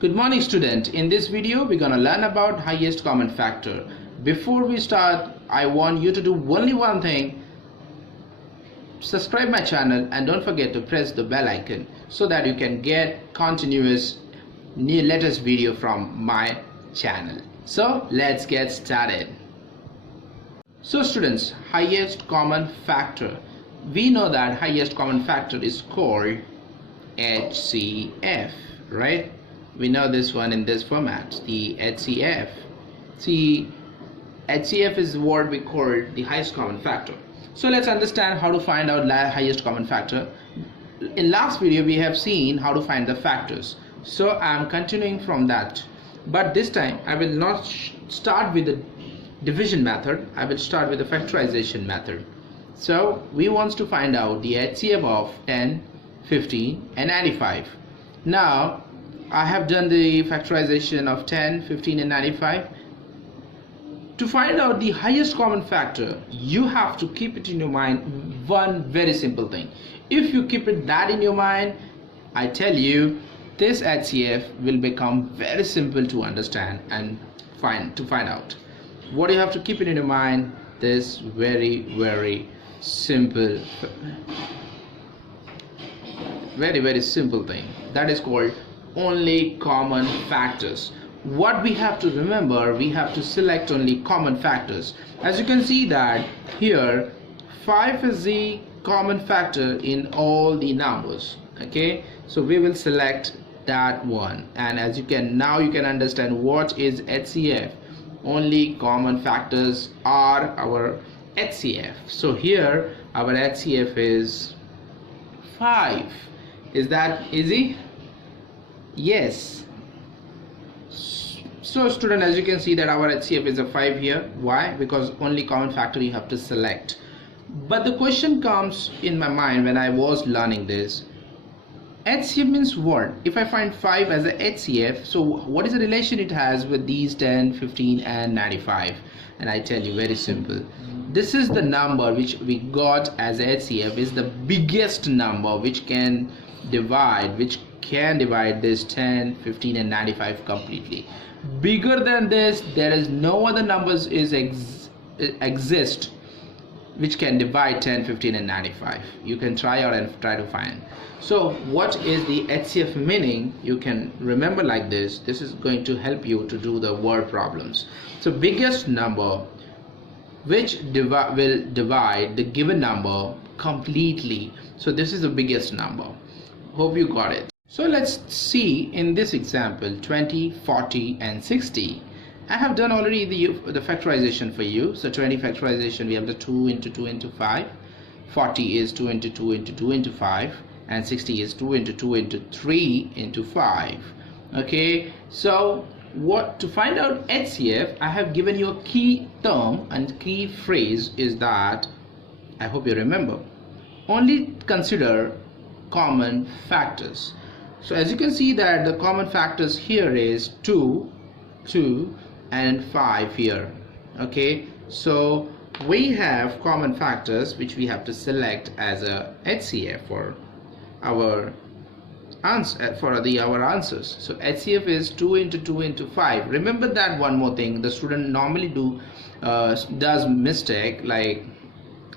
Good morning, student. In this video we're gonna learn about highest common factor. Before we start, I want you to do only one thing: subscribe my channel and don't forget to press the bell icon so that you can get continuous new latest video from my channel. So let's get started. So students, highest common factor, we know that highest common factor is called HCF, right? We know this one in this format, the HCF. See, HCF is what we call the highest common factor. So let's understand how to find out highest common factor. In last video we have seen how to find the factors, so I am continuing from that, but this time I will not start with the division method. I will start with the factorization method. So we want to find out the HCF of 10, 15 and 95. Now I have done the factorization of 10, 15 and 95. To find out the highest common factor, you have to keep it in your mind one very simple thing. If you keep that in your mind, I tell you, this HCF will become very simple to understand and find out. What you have to keep it in your mind, this very simple, very simple thing, that is called only common factors. What we have to remember, we have to select only common factors. As you can see that here 5 is the common factor in all the numbers. Okay, so we will select that one, and as you can now you can understand what is HCF. Only common factors are our HCF. So here our HCF is 5. Is that easy? Yes. So student, as you can see that our HCF is a 5 here. Why? Because only common factor you have to select. But the question comes in my mind when I was learning this: HCF means what? If I find 5 as a HCF, so what is the relation it has with these 10, 15 and 95? And I tell you, very simple. This is the number which we got as HCF, is the biggest number which can divide this 10, 15 and 95 completely. Bigger than this, there is no other numbers exist which can divide 10, 15 and 95. You can try out and try to find. So what is the HCF meaning? You can remember like this. This is going to help you to do the word problems. So biggest number which will divide the given number completely. So this is the biggest number. Hope you got it. So let's see in this example 20, 40 and 60. I have done already the factorization for you. So 20 factorization, we have the 2 into 2 into 5. 40 is 2 into 2 into 2 into 5. And 60 is 2 into 2 into 3 into 5. Okay, so what to find out HCF, I have given you a key term and key phrase is that, I hope you remember, only consider common factors. So as you can see that the common factors here is 2, 2 and 5 here. Okay, so we have common factors which we have to select as a HCF for our answers. So HCF is 2 into 2 into 5. Remember that one more thing the student normally does mistake, like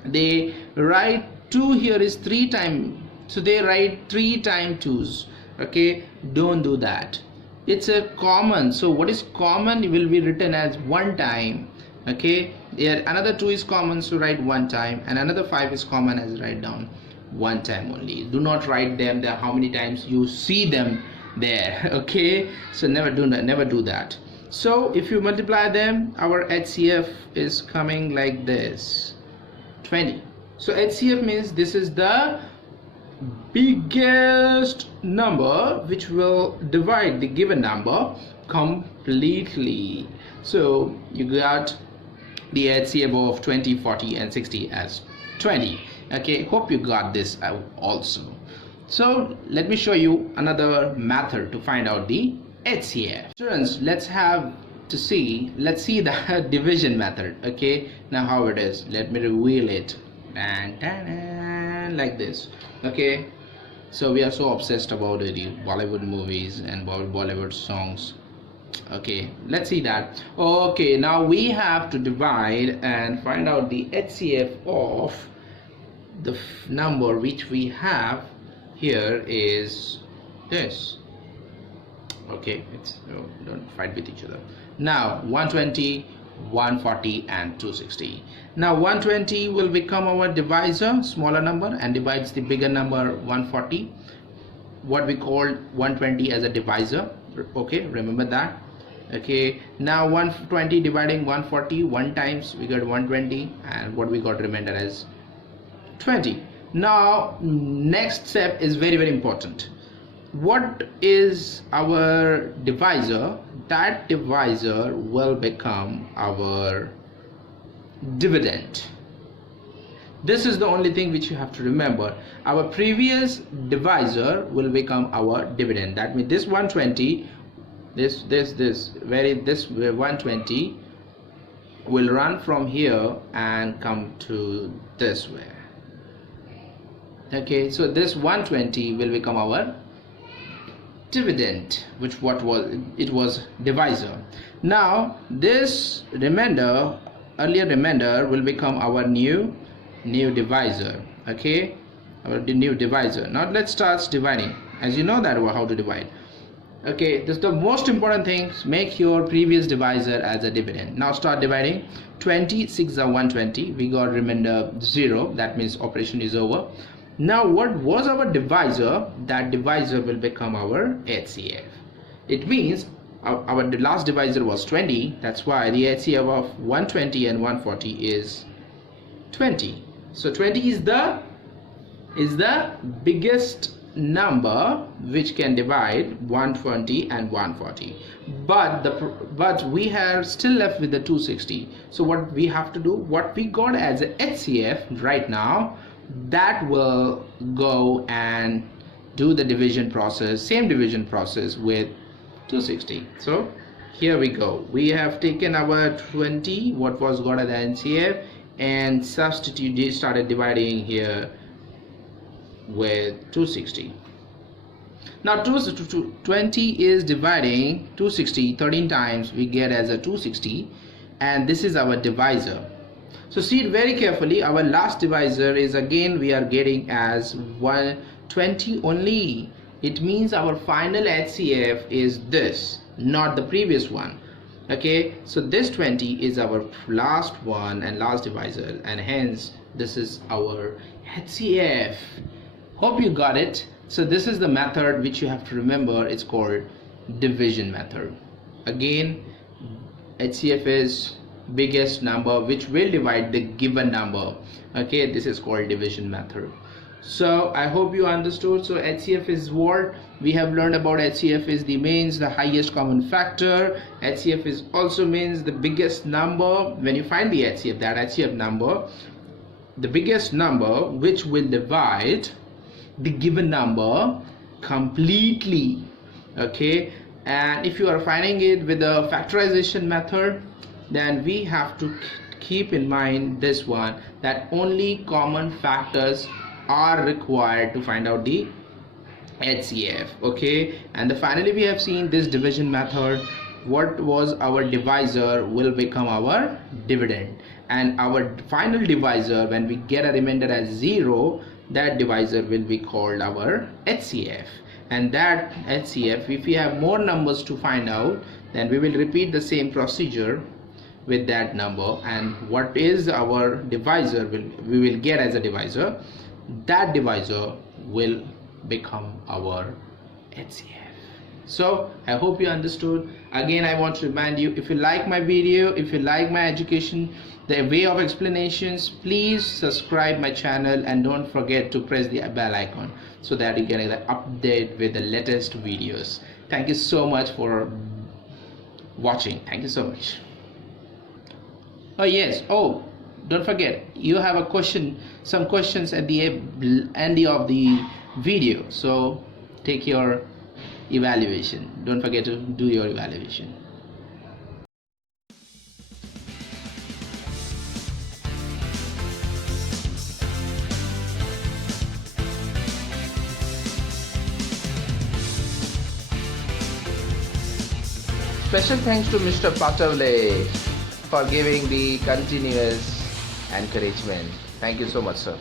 they write 2 here is 3 times, so they write 3 times 2's. Okay, don't do that. It's a common, so what is common will be written as 1 time. Okay, there another 2 is common, so write 1 time, and another 5 is common as write down 1 time only. Do not write them there how many times you see them there. Okay, so never do that. So if you multiply them, our HCF is coming like this, 20. So HCF means this is the biggest number which will divide the given number completely. So you got the HCF of 20, 40 and 60 as 20. Okay, hope you got this also. So let me show you another method to find out the HCF. Students, let's see the division method. Okay, now how it is, let me reveal it. And like this. Okay, So we are so obsessed about the Bollywood movies and Bollywood songs. Okay, let's see that. Okay, now we have to divide and find out the HCF of the number which we have here is this. Okay, it's don't fight with each other. Now 120, 140 and 260. Now 120 will become our divisor, smaller number, and divides the bigger number 140. What we called 120 as a divisor. Okay, remember that. Okay, now 120 dividing 140 one times, we got 120, and what we got remainder as 20. Now next step is very important. What is our divisor? That divisor will become our dividend. This is the only thing which you have to remember. Our previous divisor will become our dividend. That means this 120, this 120 will run from here and come to this way. Okay, so this 120 will become our dividend, which it was divisor. Now this remainder, earlier remainder, will become our new divisor. Okay, our new divisor. Now let's start dividing. As you know that how to divide. Okay, this is the most important thing. Make your previous divisor as a dividend. Now start dividing. 20 6 are 120. We got remainder 0. That means operation is over. Now what was our divisor? That divisor will become our HCF. It means our last divisor was 20. That's why the HCF of 120 and 140 is 20. So 20 is the biggest number which can divide 120 and 140. But we are still left with the 260. So what we have to do, what we got as a HCF right now, that will go and do the division process, same division process with 260. So here we go. We have taken our 20, what was got as the HCF, and started dividing here with 260. Now 20 is dividing 260 13 times, we get as a 260, and this is our divisor. So see it very carefully. Our last divisor is again we are getting as 120 only. It means our final HCF is this, not the previous one. Okay, so this 20 is our last one and last divisor, and hence this is our HCF. Hope you got it. So this is the method which you have to remember. It's called division method. Again, HCF is biggest number which will divide the given number. Okay, this is called division method. So I hope you understood. So HCF is what we have learned about. HCF is the highest common factor. HCF is also means the biggest number. When you find the HCF, that HCF number, the biggest number which will divide the given number completely. Okay, and if you are finding it with the factorization method, then we have to keep in mind this one, that only common factors are required to find out the HCF. Okay, and finally we have seen this division method. What was our divisor will become our dividend, and our final divisor, when we get a remainder as 0, that divisor will be called our HCF. And that HCF, if we have more numbers to find out, then we will repeat the same procedure with that number, and what is our divisor we will get as a divisor, that divisor will become our HCF. So I hope you understood. Again, I want to remind you, if you like my video, if you like my education, the way of explanations, please subscribe my channel and don't forget to press the bell icon so that you get an update with the latest videos. Thank you so much for watching. Thank you so much. Oh yes, oh don't forget, you have a question, some questions at the end of the video, so take your evaluation. Don't forget to do your evaluation. special thanks to Mr. Patavle for giving the continuous encouragement. Thank you so much, sir.